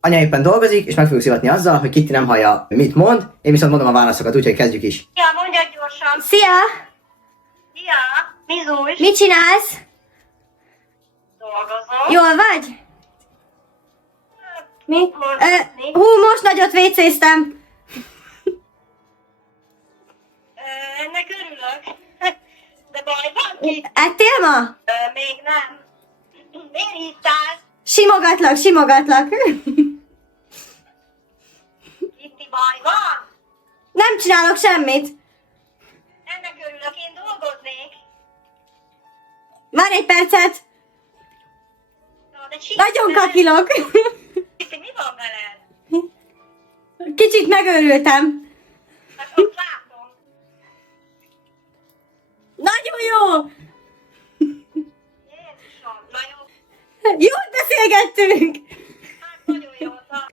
Anya éppen dolgozik, és meg fogjuk szivatni azzal, hogy Kitty nem hallja, mit mond, én viszont mondom a válaszokat, úgyhogy kezdjük is. Ja, mondjad gyorsan. Szia! Szia, Mizus. Mit csinálsz? Dolgozom. Jól vagy? Mi? Dolgozni. Most nagyot vécéztem. Ennek örülök. De baj van ki? Ettél ma? Még nem. Miért hívtál? Simogatlak. Kitty, baj van? Nem csinálok semmit. Ennek örülök, én dolgoznék. Várj egy percet. Na, de Nagyon kakilok. Kitty, mi van veled? Kicsit megőrültem. Hát ott látom. Nagyon jó. Jézusom, na jó. Jól beszélgettünk. Hát nagyon jó.